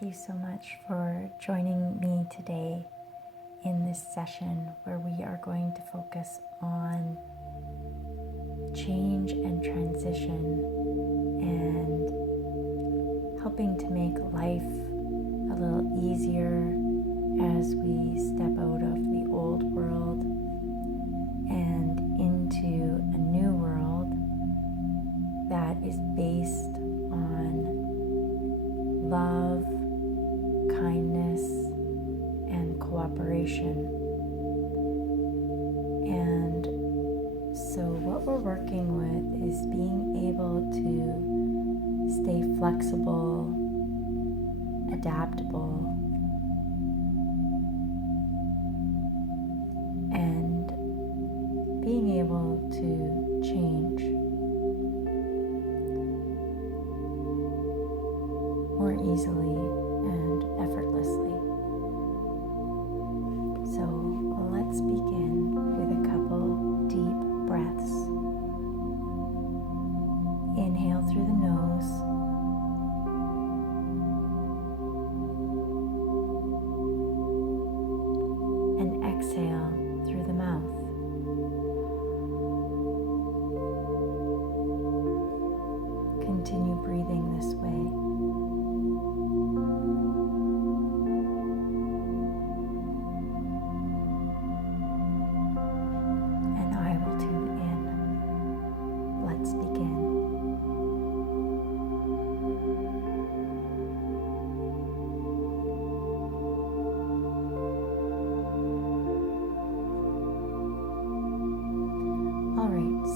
Thank you so much for joining me today in this session where we are going to focus on change and transition and helping to make life a little easier as we step out of the old world and into a new world that is based on love, kindness, and cooperation. And so what we're working with is being able to stay flexible, adaptable, and being able to change more easily and effortlessly. So let's begin with a couple deep breaths. Inhale through the nose. And exhale through the mouth. Continue breathing this way.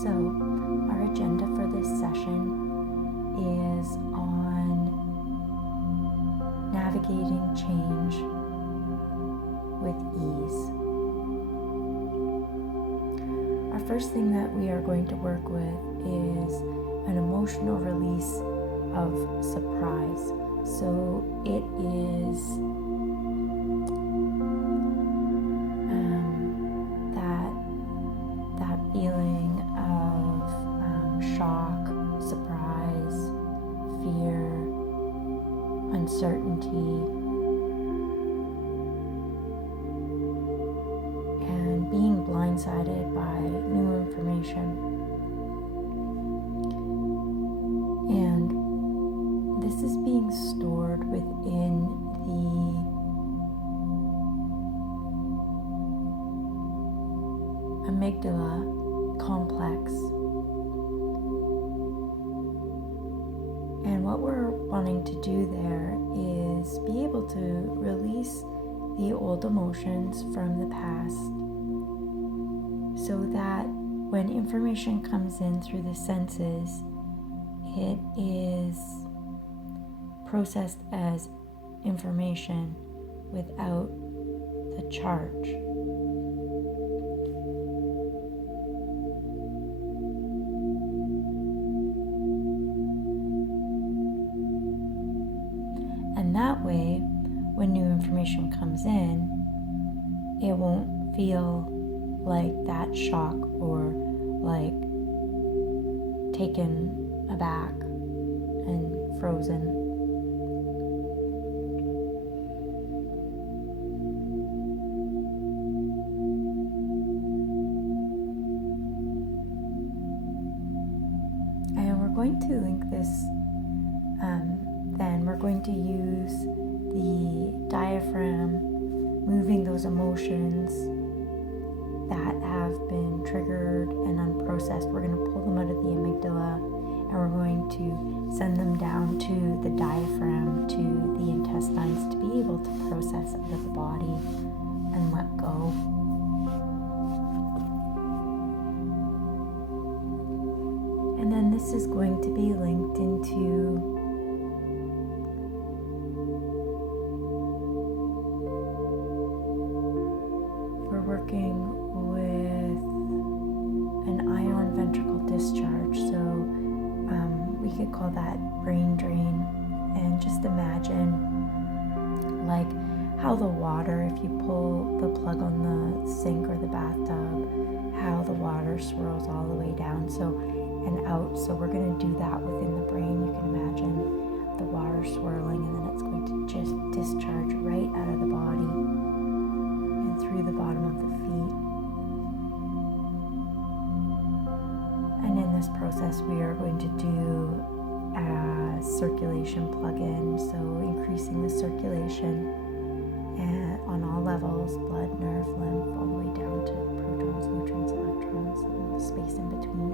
So our agenda for this session is on navigating change with ease. Our first thing that we are going to work with is an emotional release of surprise. So it is that feeling shock, surprise, fear, uncertainty, and being blindsided by new information. And this is being stored within the amygdala complex. And what we're wanting to do there is be able to release the old emotions from the past so that when information comes in through the senses, it is processed as information without the charge. And that way, when new information comes in, it won't feel like that shock or like taken aback and frozen. And we're going to link this then we're going to use the diaphragm, moving those emotions that have been triggered and unprocessed. We're going to pull them out of the amygdala and we're going to send them down to the diaphragm, to the intestines, to be able to process out of the body and let go. And then this is going to be linked into working with an ion ventricle discharge. So we could call that brain drain. And just imagine like how the water, if you pull the plug on the sink or the bathtub, how the water swirls all the way down and out. So we're going to do that within the brain. You can imagine the water swirling and then it's going going to just discharge right out of the body and through the bottom of the feet. And in this process, we are going to do a circulation plug-in, so increasing the circulation and on all levels, blood, nerve, lymph, all the way down to protons, neutrons, electrons, and the space in between.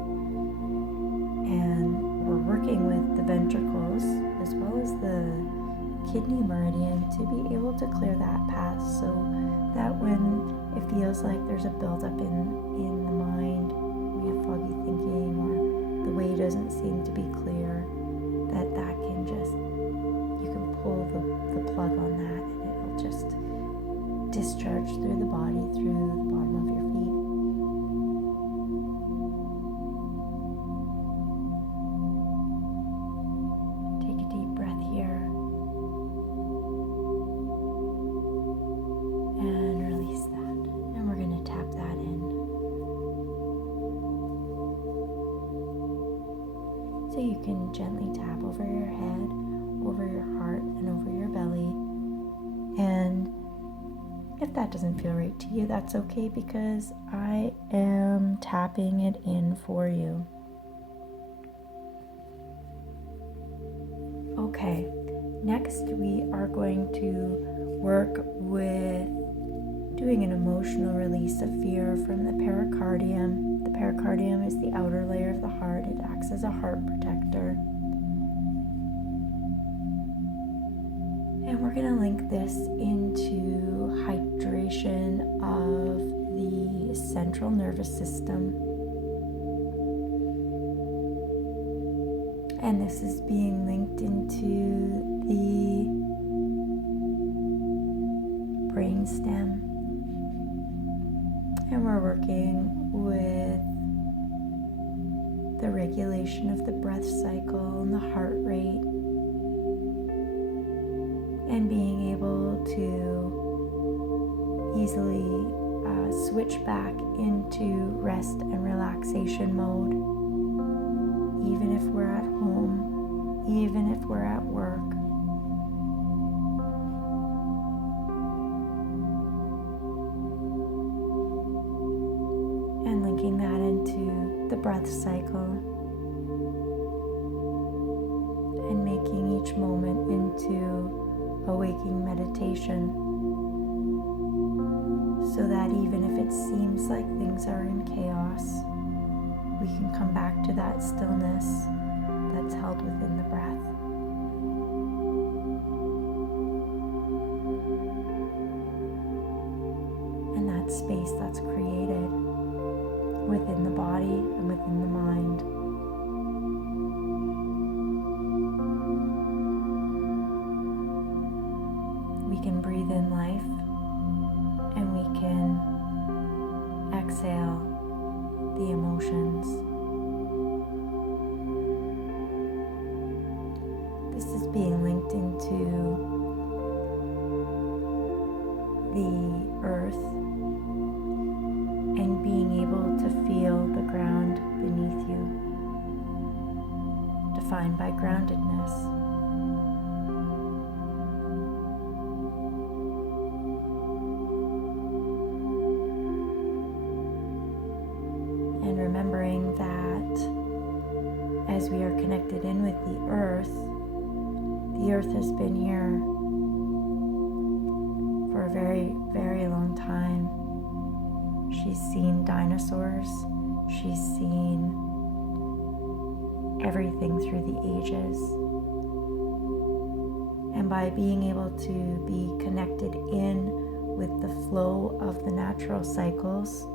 And we're working with the ventricles as well as the kidney meridian to be able to clear that path, so that when it feels like there's a buildup in the mind, we have foggy thinking, or the way doesn't seem to be clear, that can just, you can pull the plug on that and it'll just discharge through the body, through the bottom of your feet. Take a deep breath here and release that. And we're going to tap that in. So you can gently tap over your head, over your heart, and over your belly. And if that doesn't feel right to you, that's okay, because I am tapping it in for you. Okay, next we are going to work with doing an emotional release of fear from the pericardium. The pericardium is the outer layer of the heart. It acts as a heart protector. And we're going to link this into hydration of the central nervous system. And this is being linked into the brainstem. And we're working with the regulation of the breath cycle and the heart rate, and being able to easily switch back into rest and relaxation mode, even if we're at home, even if we're at work. And linking that into the breath cycle, and making each moment into a waking meditation, so that even if it seems like things are in chaos, we can come back to that stillness that's held within the breath. And that space that's created within the body and within the mind. We can breathe in life, and we can exhale the emotions. This is being linked into the earth and being able to feel the ground beneath you, defined by groundedness. And remembering that as we are connected in with the earth has been here for a very, very long time. She's seen dinosaurs. She's seen everything through the ages. And by being able to be connected in with the flow of the natural cycles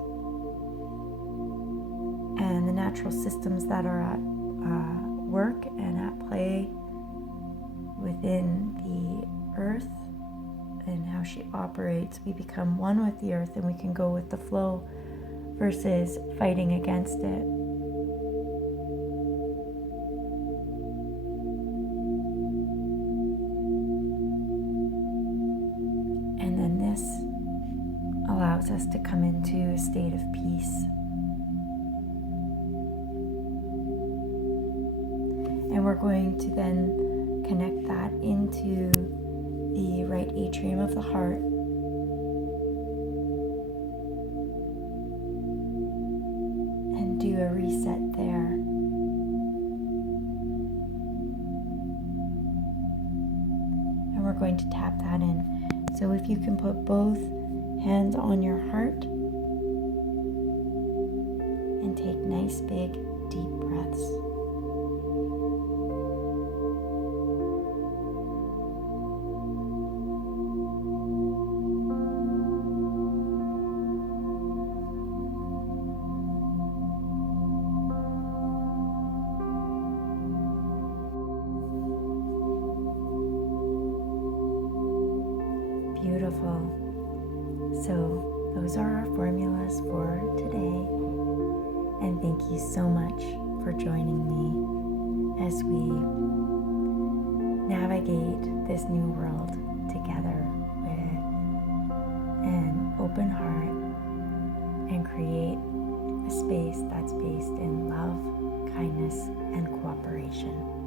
and the natural systems that are at work and at play within the earth and how she operates, we become one with the earth, and we can go with the flow versus fighting against it. And then this allows us to come into a state of peace. And we're going to then connect that into the right atrium of the heart. And do a reset there. And we're going to tap that in. So if you can put both hands on your heart and take nice big deep breaths. Beautiful. So those are our formulas for today. And thank you so much for joining me as we navigate this new world together with an open heart and create a space that's based in love, kindness, and cooperation.